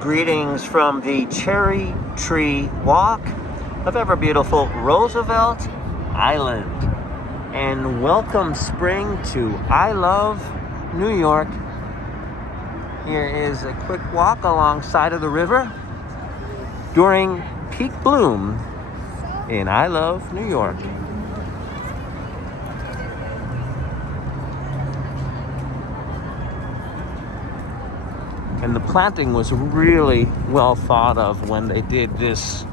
Greetings from the Cherry Tree Walk of ever beautiful Roosevelt Island. And welcome spring to I Love New York. Here is a quick walk alongside of the river during peak bloom in I Love New York. And the planting was really well thought of when they did this,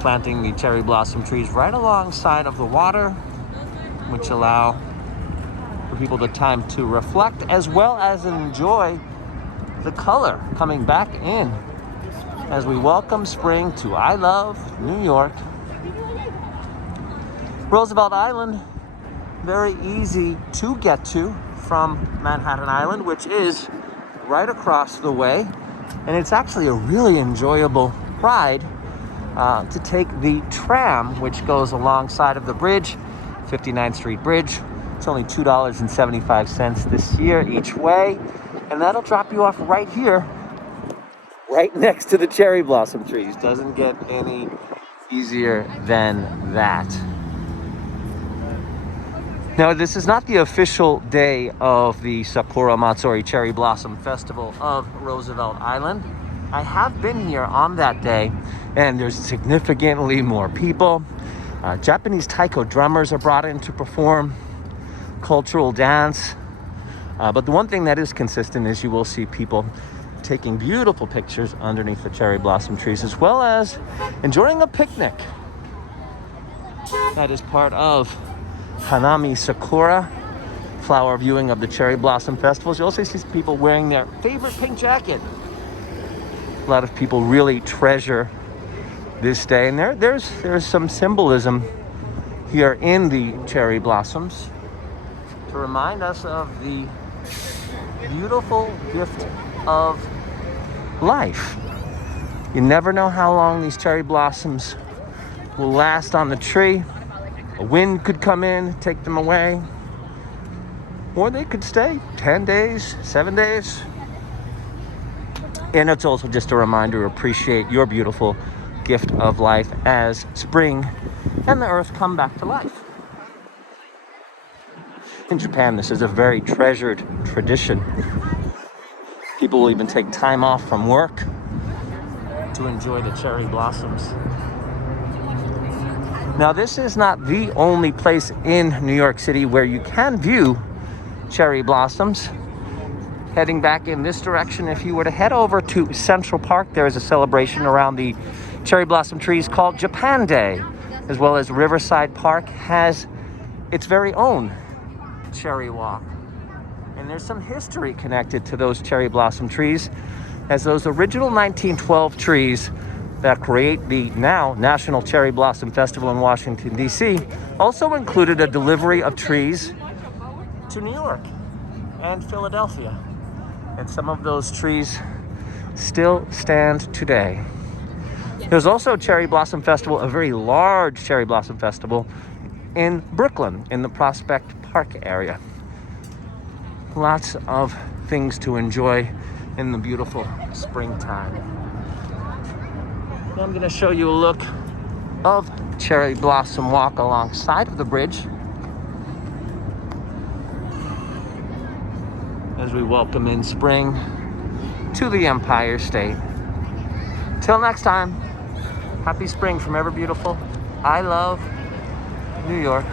planting the cherry blossom trees right alongside of the water, which allow for people the time to reflect as well as enjoy the color coming back in as we welcome spring to I Love New York. Roosevelt Island, very easy to get to from Manhattan Island, which is right across the way, and it's actually a really enjoyable ride to take the tram, which goes alongside of the bridge, 59th Street Bridge. It's only $2.75 this year each way, and that'll drop you off right here, right next to the cherry blossom trees. Doesn't get any easier than that. Now, this is not the official day of the Sakura Matsuri Cherry Blossom Festival of Roosevelt Island. I have been here on that day, and there's significantly more people. Japanese taiko drummers are brought in to perform cultural dance. But the one thing that is consistent is you will see people taking beautiful pictures underneath the cherry blossom trees, as well as enjoying a picnic. That is part of Hanami Sakura flower viewing of the cherry blossom festivals. You also see people wearing their favorite pink jacket. A lot of people really treasure this day, and there's some symbolism here in the cherry blossoms to remind us of the beautiful gift of life. You never know how long these cherry blossoms will last on the tree. A wind could come in, take them away, or they could stay 10 days, 7 days. And it's also just a reminder to appreciate your beautiful gift of life as spring and the earth come back to life. In Japan, this is a very treasured tradition. People will even take time off from work to enjoy the cherry blossoms. Now, this is not the only place in New York City where you can view cherry blossoms. Heading back in this direction, if you were to head over to Central Park, there is a celebration around the cherry blossom trees called Japan Day, as well as Riverside Park has its very own cherry walk. And there's some history connected to those cherry blossom trees, as those original 1912 trees that create the now National Cherry Blossom Festival in Washington, D.C., also included a delivery of trees to New York and Philadelphia. And some of those trees still stand today. There's also a Cherry Blossom Festival, a very large Cherry Blossom Festival in Brooklyn, in the Prospect Park area. Lots of things to enjoy in the beautiful springtime. Now I'm going to show you a look of Cherry Blossom Walk alongside of the bridge as we welcome in spring to the Empire State. Till next time, happy spring from ever beautiful I Love New York.